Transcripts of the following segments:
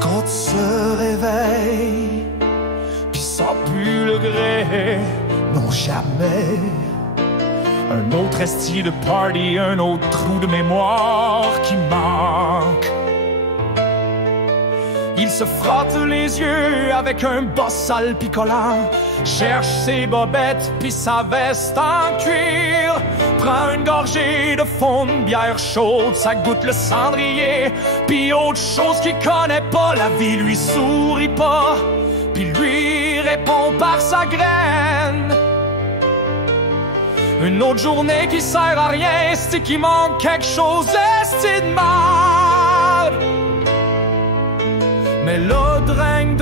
Scott se réveille, pis sent plus le gré, non jamais. Un autre esti de party, un autre trou de mémoire qui manque. Il se frotte les yeux avec un boss sale picolant, cherche ses bobettes pis sa veste en cuir. Prend une gorgée de fond de bière chaude, ça goûte le cendrier. Pis autre chose qu'il connaît pas, la vie lui sourit pas, pis lui répond par sa graine. Une autre journée qui sert à rien, c'est qu'il manque quelque chose, c'est de mal. Mais là, dreng,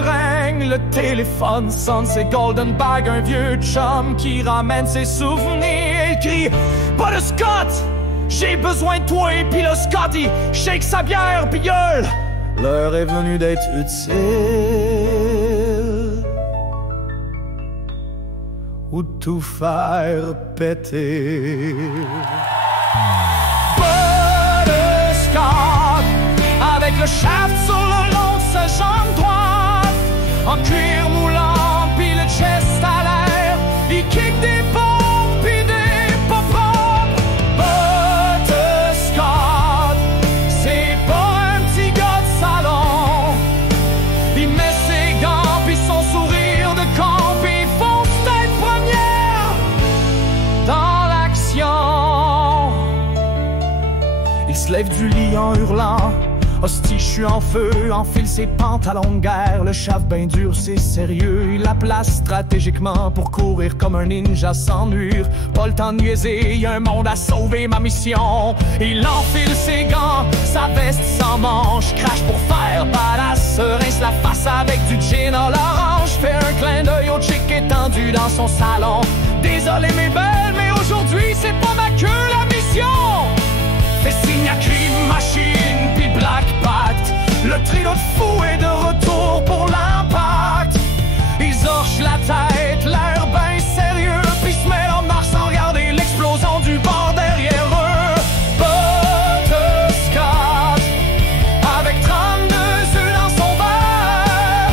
le téléphone sonne, c'est Golden Bag, un vieux chum qui ramène ses souvenirs. Il crie « Pas de Scott! J'ai besoin de toi! » Et puis le Scott, il shake sa bière pis gueule. L'heure est venue d'être utile ou de tout faire péter. Pas de Scott avec le shaft sur le long de sa jambe droite, en cuir moulant pis le chest à l'air, il kick des pompes pis des pas propres. Pas de Scott, c'est pas un petit gars de salon. Il met ses gants pis son sourire de camp, pis il fonce tête première dans l'action. Il se lève du lit en hurlant « Hostie, je suis en feu », enfile ses pantalons de guerre. Le chaf ben dur, c'est sérieux. Il la place stratégiquement pour courir comme un ninja sans nuire. Pas le temps de niaiser, y a un monde à sauver, ma mission. Il enfile ses gants, sa veste sans manche, crache pour faire badass, se rince la face avec du gin à l'orange. Fait un clin d'œil au chick étendu dans son salon. Désolé mes belles, mais aujourd'hui c'est pas ma queue la mission. Fait signe à Crime Machine pis Black Pact. Le trio de fou est de retour pour l'impact. Ils hochent la tête, l'air ben sérieux, pis se mettent en marche sans regarder l'explosion du bord derrière eux. Pas de Scott avec 32 œufs dans son verre,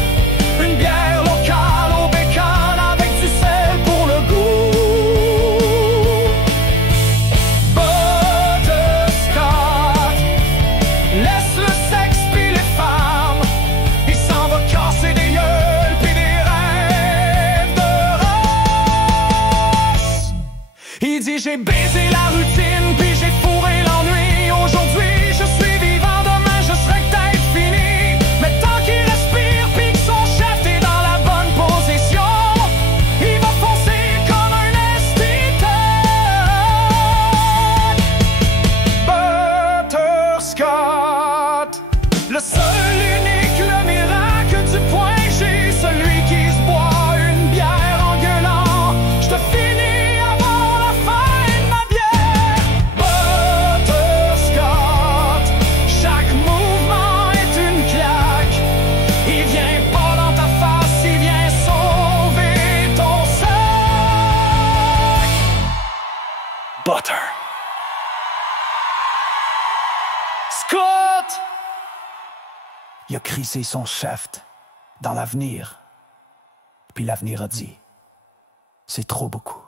une bière locale au bacon avec du sel pour le goût. Pas de Scott laisse le sexe pis les femmes, il s'en va casser des gueules pis des rêves de race. Il dit j'ai baisé la routine pis j'ai fourré l'ennui. Aujourd'hui je suis vivant, demain je serai peut-être fini. Mais tant qu'il respire pis que son chef est dans la bonne position, il va foncer comme un esthète. Butter Scott, le seul, unique, le miracle du point G, celui qui se boit une bière en gueulant je te finis avant la fin de ma bière. Butter Scott, chaque mouvement est une claque. Il vient pas dans ta face, il vient sauver ton sac. Butter Scott. Il a crissé son shaft dans l'avenir. Puis l'avenir a dit, c'est trop beaucoup.